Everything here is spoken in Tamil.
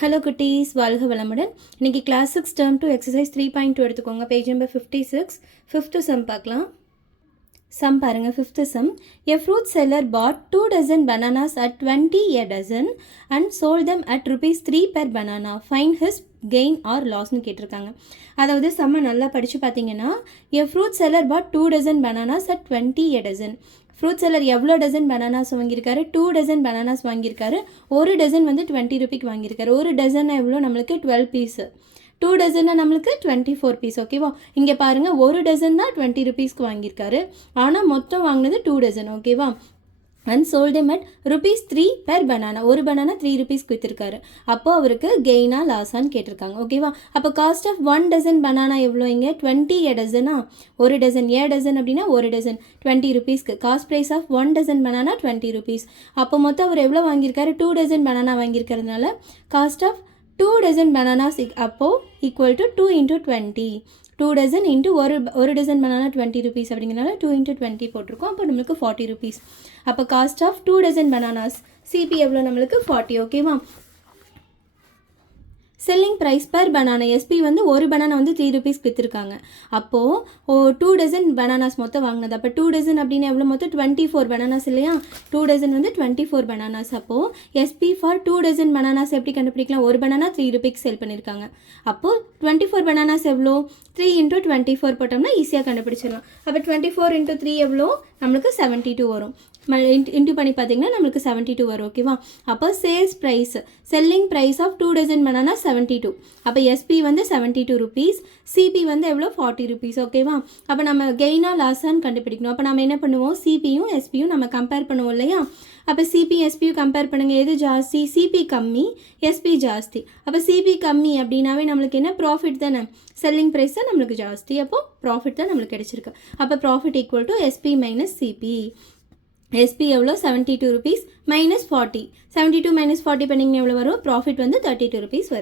ஹலோ குட்டீஸ், வாழ்க வளமுடன். இன்றைக்கி கிளாஸ் 6 டேர்ம் 2 எக்ஸசைஸ் 3.2 எடுத்துக்கோங்க. Page number 56. ஃபிஃப்த்து சம் பார்க்கலாம். சம் பாருங்கள். Fifth sum. A fruit seller bought 2 dozen bananas at 20 a dozen and sold them at rupees 3 per banana. Find his gain or lossன்னு கேட்டிருக்காங்க. அதாவது சம்மை நல்லா படித்து பார்த்தீங்கன்னா, a fruit seller bought 2 dozen bananas at 20 a dozen. Fruit seller எவ்வளோ டசன் பனானாஸ் வாங்கியிருக்காரு? 2 dozen பனானாஸ் வாங்கியிருக்காரு. ஒரு டசன் வந்து 20 ரூபிக்கு வாங்கியிருக்காரு. ஒரு டசன் எவ்வளோ? நம்மளுக்கு 12 பீஸு. 2 dozen நம்மளுக்கு 24 பீஸ். ஓகேவா? இங்கே பாருங்கள், ஒரு டசன் தான் 20 ரூபீஸ்க்கு வாங்கியிருக்காரு. ஆனால் மொத்தம் வாங்கினது 2 dozen. ஓகேவா? And sold them at rupees 3 per banana. ஒரு பனானா 3 ரூபீஸ்க்கு விற்றுருக்காரு. அப்போ அவருக்கு கெயினா லாஸான்னு கேட்டிருக்காங்க. ஓகேவா? அப்போ காஸ்ட் ஆஃப் 1 dozen பனானா எவ்வளோ? இங்கே 20 a dozen. ஒரு டசன் ஏ டசன் அப்படின்னா ஒரு டசன் 20 ரூபீஸ்க்கு. Cost price of 1 dozen banana 20 rupees. அப்போ மொத்தம் அவர் எவ்வளோ வாங்கியிருக்காரு? 2 dozen பனானா வாங்கியிருக்கிறதுனால காஸ்ட் ஆஃப் 2 dozen பனானாஸ் அப்போது equal to 2 into 20. 2 dozen into ஒரு டசன் பனானா 20 ரூபீஸ் அப்படிங்கிறனால 2 into 20 போட்டிருக்கோம். அப்போ நம்மளுக்கு 40 ரூபீஸ். அப்போ cost of 2 dozen bananas CP எவ்வளோ? நம்மளுக்கு 40. ஓகேவா? Selling price per banana SP வந்து ஒரு பனானா வந்து 3 ரூபீஸ்க்கு விற்றுருக்காங்க. அப்போது 2 dozen பனானாஸ் மொத்தம் வாங்கினது. அப்போ 2 dozen அப்படின்னு எவ்வளோ? மொத்தம் 24 பனானாஸ் இல்லையா? 2 dozen வந்து 24 பனானாஸ். அப்போது எஸ்பி ஃபார் 2 dozen பனானாஸ் எப்படி கண்டுபிடிக்கலாம்? ஒரு பனானா 3 ரூபீக்கு சேல் பண்ணியிருக்காங்க. அப்போது 24 பனானாஸ் எவ்வளோ? 3 into 24 போட்டோம்னா ஈஸியாக கண்டுபிடிச்சிடலாம். அப்போ 24 into 3 எவ்வளோ? நம்மளுக்கு 72 வரும். இன்ட்டு பண்ணி பார்த்தீங்கன்னா நம்மளுக்கு 72 வரும். ஓகேவா? அப்போ sales price, selling price of 2 dozen banana 72. அப்போ எஸ்பி வந்து 72 ரூபீஸ், சிபி வந்து எவ்வளோ? 40 ரூபீஸ். ஓகேவா? அப்போ நம்ம கெயினா லாஸான்னு கண்டுபிடிக்கணும். அப்போ நம்ம என்ன பண்ணுவோம்? சிபியும் எஸ்பியும் நம்ம கம்பேர் பண்ணுவோம் இல்லையா? அப்போ சிபி எஸ்பியும் கம்பேர் பண்ணுங்கள். எது ஜாஸ்தி? சிபி கம்மி, எஸ்பி ஜாஸ்தி. அப்போ சிபி கம்மி அப்படின்னாவே நம்மளுக்கு என்ன? ப்ராஃபிட் தானே. செல்லிங் ப்ரைஸ் தான் நம்மளுக்கு ஜாஸ்தி. அப்போது ப்ராஃபிட் தான் நம்மளுக்கு கிடைச்சிருக்கு. அப்போ profit equal to SP minus CP. SP எவ்வளோ? 72 ரூபீஸ் மைனஸ் 40. 72 மைனஸ் 40 பண்ணிங்கன்னா எவ்வளோ வரும்? ப்ராஃபிட் வந்து 32 ரூபீஸ் வரும்.